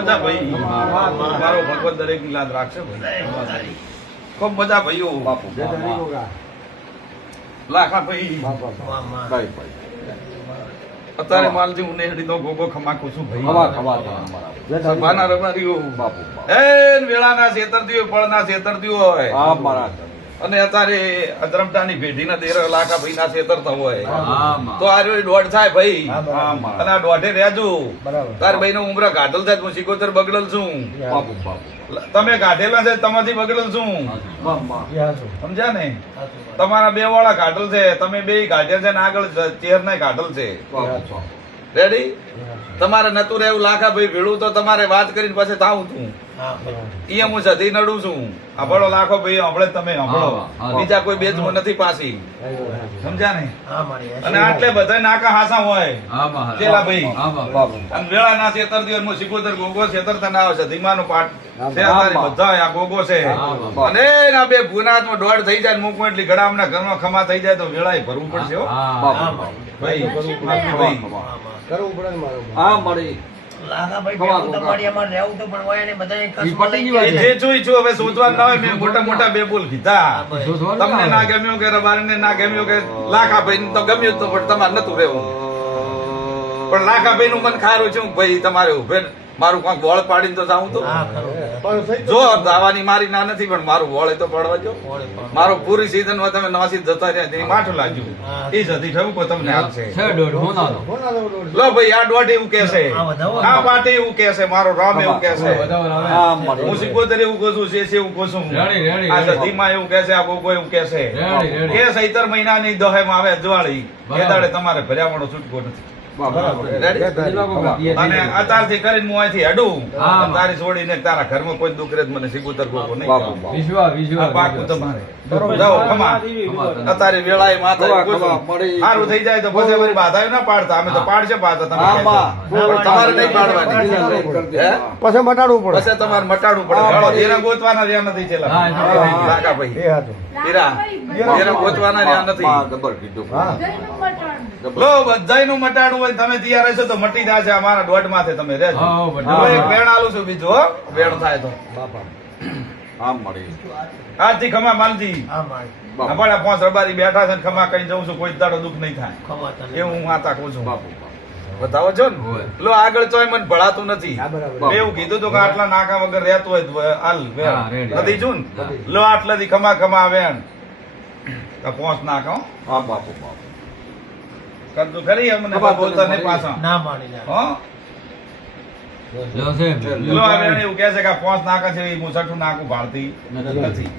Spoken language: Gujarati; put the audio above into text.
મજા ભાઈ મારો ભગવત દરેક ની લાદ રાખશે ભાઈ ખૂબ મજા ભાઈઓ બાપુ લાખા ભાઈ અત્યારે માલજી હું નેહડી તો ગોગો ખમાકું છું ભાઈ સભાના રબારીઓ બાપુ એ વેળાના છેતરદીઓ પળના છેતરદીઓ હોય અને અત્યારે અધરમટાની ભેઢીના દેર લાખા ભાઈ ના છેતરતા હોય તો આ દોઢ થાય ભાઈ અને આ દોઢે રહેજો તાર ભાઈ નો ઉમરા ઘાટલ થાય હું સિકોતર બગડલ છું તમે કાઢેલા છે તમાથી બગડલ છું સમજ્યા ને તમારા બે વાળા ઘાટલ છે તમે બે ઘાટ્યા છે ને આગળ ચેર ના ઘાટલ છે રેડી તમારે નતું રહેવું લાખા ભાઈ ભેળું તો તમારે વાત કરીને પછી થાવું છું અહીંયા હું સધી નડું છું સાંભળો લાખો ભાઈ સાંભળે તમે સાંભળો બીજા કોઈ બેચમાં નથી પાછી સમજ્યા ને અને આટલે બધા નાકા હાસા હોય પેલા ભાઈ અને વેળા ના છેતર દિવસ હું સિકોતર ગોગો છેતરતા ના આવે છે ધીમાનો પાઠ છે બધા આ ગોગો છે અને ના બે ગુનામાં દોડ થઈ જાય મૂકવું એટલે ગળામના ઘરમાં ખમા થઈ જાય તો વેળાએ ભરવું પડશે હો ભાઈ કરવું પડે મારો હા મળી મોટા મોટા બે બોલ કીધા તમને ના ગમ્યો કે રબારીને ના ગમ્યો કે લાખા ભાઈ તો ગમ્યું તો પણ તમારે નતું રહેવું પણ લાખા ભાઈ નું મન ખારું છું ભાઈ તમારે ઉભે મારું કોઈક વોળ પાડીને તો જાઉં તો જો દાવાની મારી ના નથી પણ મારું વોળ તો પડવા જો મારો પૂરી સીઝન માં તમે નાસી જતા રહ્યા તેની માઠું લાગ્યું એ જતી થયું કોઈ તમને આપશે લો ભાઈ આ દોઢ એવું કેશે આ પાટી એવું કેશે મારો રામ એવું કેશે હું સિકોતર એવું કહું છું શેષ એવું કહું છું આ સધીમાં એવું કેશે આ ગોગો એવું કેશે કે 17 મહિનાની દોહે માં આવે અજવાળી એ દાડે તમારે ભર્યાવાનો છૂટકો નથી અને અત્યારથી કરીને હું અહીંથી હેડું તારી છોડીને તારા ઘરમાં કોઈ દુઃખ રહે મને સિકોતર ગોગો નહીં પાકું તમારે જાઓ ખમા અત્યારે વેળાએ માતા સારું થઈ જાય તો પછી વળી બાધા ના પાડતા અમે તો પાડશે પાડતા તમે તમારે નહીં પાડવાની પછી મટાડવું પડે પછી તમારે મટાડવું પડે એના ગોતવાના રહ્યા નથી છેલ્લા લાખા ભાઈ એના ગોતવાના રહ્યા નથી ખબર કીધું લો બધાયનું મટાડવું હોય તમે તૈયાર રહેશો તો મટી જશે અમારા દોઢ માથે તમે રહેજો એક વેણ આલું છું બીજું વેણ થાય તો આજથી ખમા માલજી અમારા 5 રબારી બેઠા છે ખમા કઈ જઉં છું કોઈ દાડો દુઃખ નહીં થાય એવું હું આતા કહું છું બતાવો છો ને લો આગળ ચોય મને ભળાતું નથી એવું કીધું તો કે આટલા નાકા વગર રહેતું હોય હાલ વેણ નથી છું ને લો આટલાથી ખમા ખમા વેણ 5 નાકા હા બાપુ કરતું ખરી અમને બોલતા નહીં પાછા ના માની જાય લો આ વેણ એવું કહે છે કે 5 નાકા છે એ 6 નાકું ભાળતી નથી